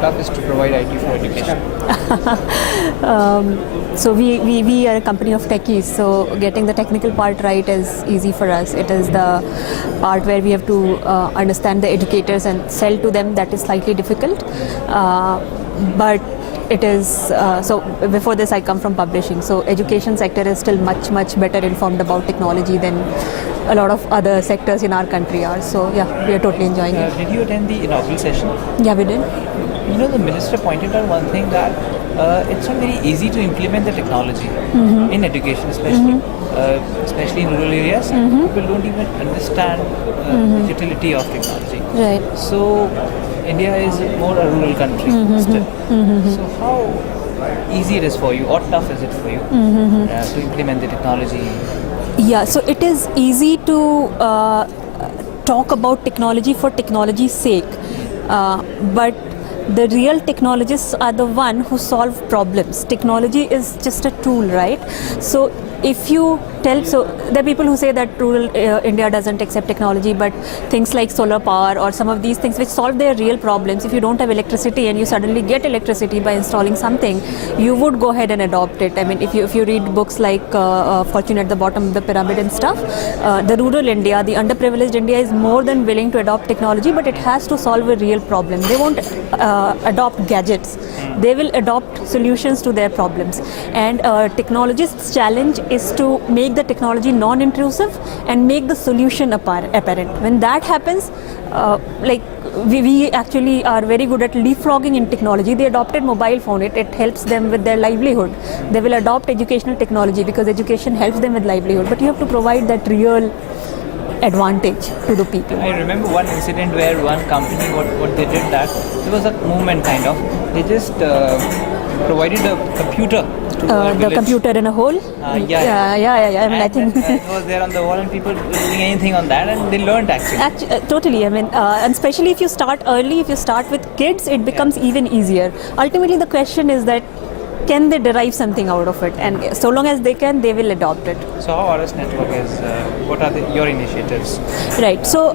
tough is to provide IT for education? So we are a company of techies, so getting the technical part right is easy for us. It is the part where we have to understand the educators and sell to them that is slightly difficult. But it is, so before this I come from publishing, so education sector is still much better informed about technology than a lot of other sectors in our country are. So yeah, we are totally enjoying it. Did you attend the inaugural session? Yeah, we did. You know, the minister pointed out one thing, that it's not very easy to implement the technology in education, especially in rural areas. People don't even understand the utility of technology. Right. So India is more a rural country still. So how easy it is for you, or tough is it for you to implement the technology? Yeah, so it is easy to talk about technology for technology's sake, but the real technologists are the one who solve problems. Technology is just a tool, right? So if you tell, so there are people who say that rural India doesn't accept technology, but things like solar power or some of these things which solve their real problems, if you don't have electricity and you suddenly get electricity by installing something, you would go ahead and adopt it. I mean, if you read books like Fortune at the Bottom of the Pyramid and stuff, the rural India, the underprivileged India is more than willing to adopt technology, but it has to solve a real problem. They won't adopt gadgets. They will adopt solutions to their problems. And technologists' challenge is to make the technology non-intrusive and make the solution apparent. When that happens, like we actually are very good at leapfrogging in technology. They adopted mobile phone. It helps them with their livelihood. They will adopt educational technology because education helps them with livelihood. But you have to provide that real advantage to the people. I remember one incident where one company, what they did, that it was a movement kind of. They just provided a computer to the computer in a hole. Yeah. I mean, I think it was there on the wall, and people were doing anything on that, and they learned actually. Totally. I mean, and especially if you start early, if you start with kids, it becomes even easier. Ultimately, the question is that can they derive something out of it, and so long as they can, they will adopt it. So how Aurus Network is, what are your initiatives? Right, so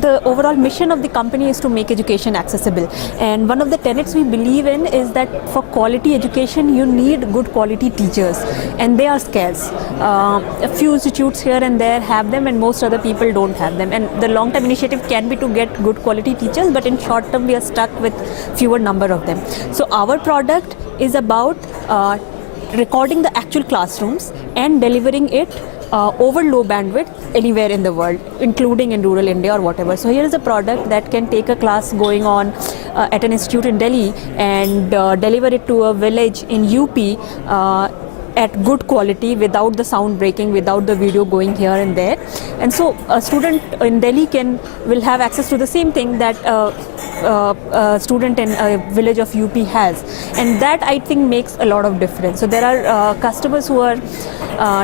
the overall mission of the company is to make education accessible, and one of the tenets we believe in is that for quality education you need good quality teachers, and they are scarce. A few institutes here and there have them, and most other people don't have them, and the long term initiative can be to get good quality teachers, but in short term we are stuck with fewer number of them. So our product is about recording the actual classrooms and delivering it over low bandwidth anywhere in the world, including in rural India or whatever. So here is a product that can take a class going on at an institute in Delhi and deliver it to a village in UP at good quality, without the sound breaking, without the video going here and there. And so a student in Delhi will have access to the same thing that a student in a village of UP has, and that I think makes a lot of difference. So there are customers who are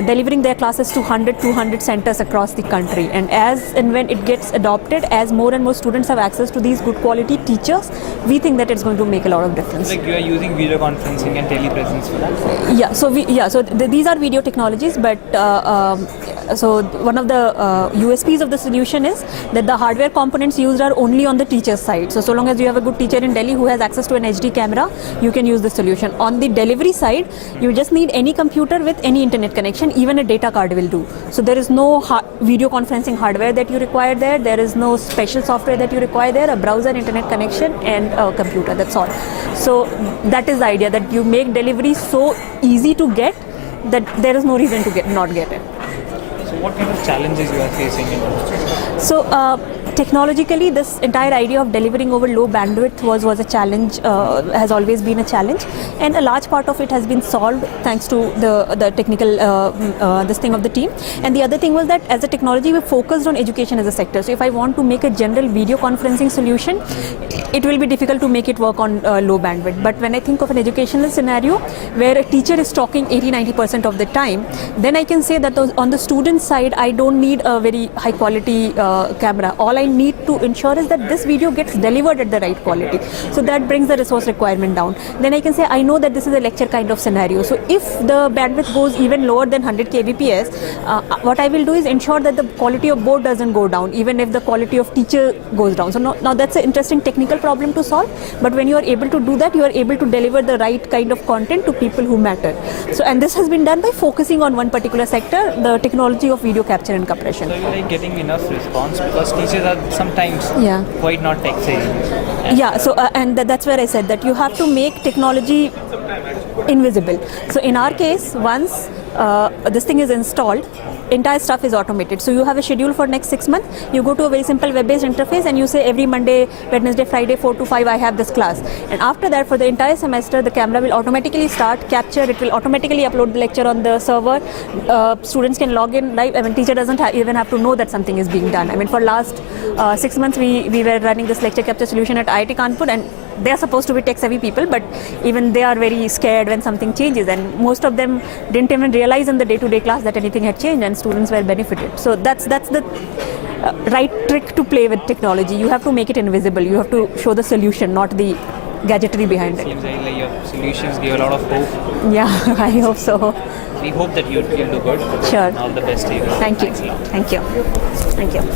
delivering their classes to 200 centers across the country, and as and when it gets adopted, as more and more students have access to these good quality teachers, we think that it's going to make a lot of difference. Like you are using video conferencing and telepresence for that? So these are video technologies, but so one of the USPs of the solution is that the hardware components used are only on the teacher's side. So long as you have a good teacher in Delhi who has access to an HD camera, you can use the solution. On the delivery side, you just need any computer with any internet connection, even a data card will do. So there is no video conferencing hardware that you require there. There is no special software that you require there. A browser, internet connection, and a computer. That's all. So that is the idea, that you make delivery so easy to get that there is no reason to not get it. So what kind of challenges you are facing in this? So technologically, this entire idea of delivering over low bandwidth was a challenge, has always been a challenge, and a large part of it has been solved thanks to the technical this thing of the team. And the other thing was that as a technology, we focused on education as a sector. So if I want to make a general video conferencing solution, it will be difficult to make it work on low bandwidth. But when I think of an educational scenario where a teacher is talking 80-90% of the time, then I can say that on the student side, I don't need a very high quality camera. All I I need to ensure is that this video gets delivered at the right quality. So that brings the resource requirement down. Then I can say I know that this is a lecture kind of scenario. So if the bandwidth goes even lower than 100 kbps, what I will do is ensure that the quality of board doesn't go down, even if the quality of teacher goes down. So now that's an interesting technical problem to solve, but when you are able to do that, you are able to deliver the right kind of content to people who matter. So, and this has been done by focusing on one particular sector, the technology of video capture and compression. So you're like getting enough response because teachers are sometimes quite not tech savvy. Yeah, so and that's where I said that you have to make technology invisible. So in our case, once this thing is installed, entire stuff is automated. So you have a schedule for next 6 months. You go to a very simple web-based interface and you say every Monday, Wednesday, Friday, 4 to 5, I have this class. And after that, for the entire semester, the camera will automatically start capture. It will automatically upload the lecture on the server. Students can log in live. I mean, teacher doesn't even have to know that something is being done. I mean, for last 6 months, we were running this lecture capture solution at IIT Kanpur, and they are supposed to be tech-savvy people, but even they are very scared when something changes, and most of them didn't even realize in the day-to-day class that anything had changed and students were benefited. So that's the right trick to play with technology. You have to make it invisible. You have to show the solution, not the gadgetry behind it. Seems like your solutions give a lot of hope. Yeah, I hope so. We hope that you'll do good. Sure. All the best to you. Thank you. Thanks a lot. Thank you. Thank you.